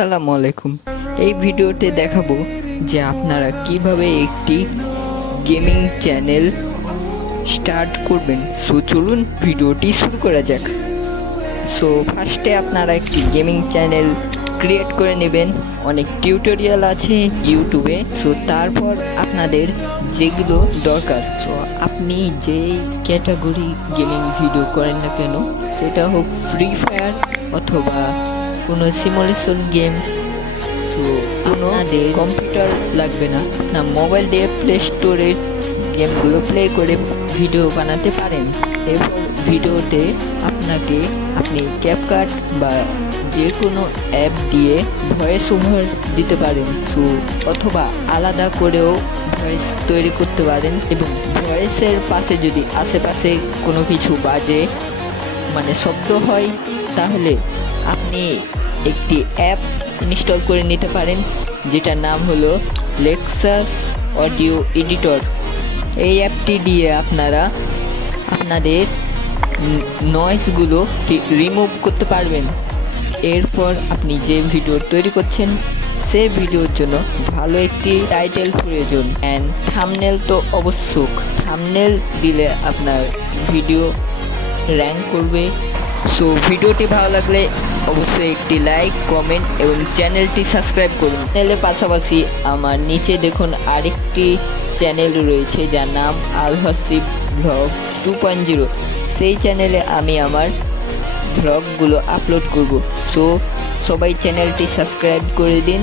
আসসালামু আলাইকুম। এই ভিডিওতে দেখাবো যে আপনারা কিভাবে একটি গেমিং চ্যানেল স্টার্ট করবেন। সো চলুন ভিডিওটি শুরু করা যাক। সো ফার্স্টে আপনারা একটি গেমিং চ্যানেল ক্রিয়েট করে নেবেন। অনেক টিউটোরিয়াল আছে ইউটিউবে। সো তারপর আপনাদের যেগুলো দরকার, সো আপনি যেই ক্যাটাগরি গেমিং ভিডিও করেন না কেন, সেটা হোক ফ্রি ফায়ার অথবা কোনো সিমুলেশন গেম, সো আপনাদের কম্পিউটার লাগবে না, আপনার মোবাইল দিয়ে প্লে স্টোরের গেমগুলো প্লে করে ভিডিও বানাতে পারেন। এরপর ভিডিওতে আপনি ক্যাপকাট বা যে কোনো অ্যাপ দিয়ে ভয়েস ওভার দিতে পারেন, সো অথবা আলাদা করেও ভয়েস তৈরি করতে পারেন। এবং ভয়েসের পাশে যদি আশেপাশে কোনো কিছু বাজে মানে শব্দ হয়, তাহলে আপনি একটি অ্যাপ ইনস্টল করে নিতে পারেন, যেটার নাম হলো লেক্সাস অডিও এডিটর। এই অ্যাপটি দিয়ে আপনারা আপনাদের নয়েজগুলো রিমুভ করতে পারবেন। এরপর আপনি যে ভিডিও তৈরি করছেন সেই ভিডিওর জন্য ভালো একটি টাইটেল প্রয়োজন, অ্যান্ড থাম্বনেল তো আবশ্যক। থাম্বনেল দিলে আপনার ভিডিও র্যাঙ্ক করবে। সো ভিডিওটি ভালো লাগলে অবশ্যই একটি লাইক, কমেন্ট এবং চ্যানেলটি সাবস্ক্রাইব করুন। চ্যানেলের পাশাপাশি আমার নিচে দেখুন আরেকটি চ্যানেল রয়েছে যার নাম আল হাসিব ব্লগস 2.0। সেই চ্যানেলে আমি আমার ব্লগগুলো আপলোড করব। সো সবাই চ্যানেলটি সাবস্ক্রাইব করে দিন।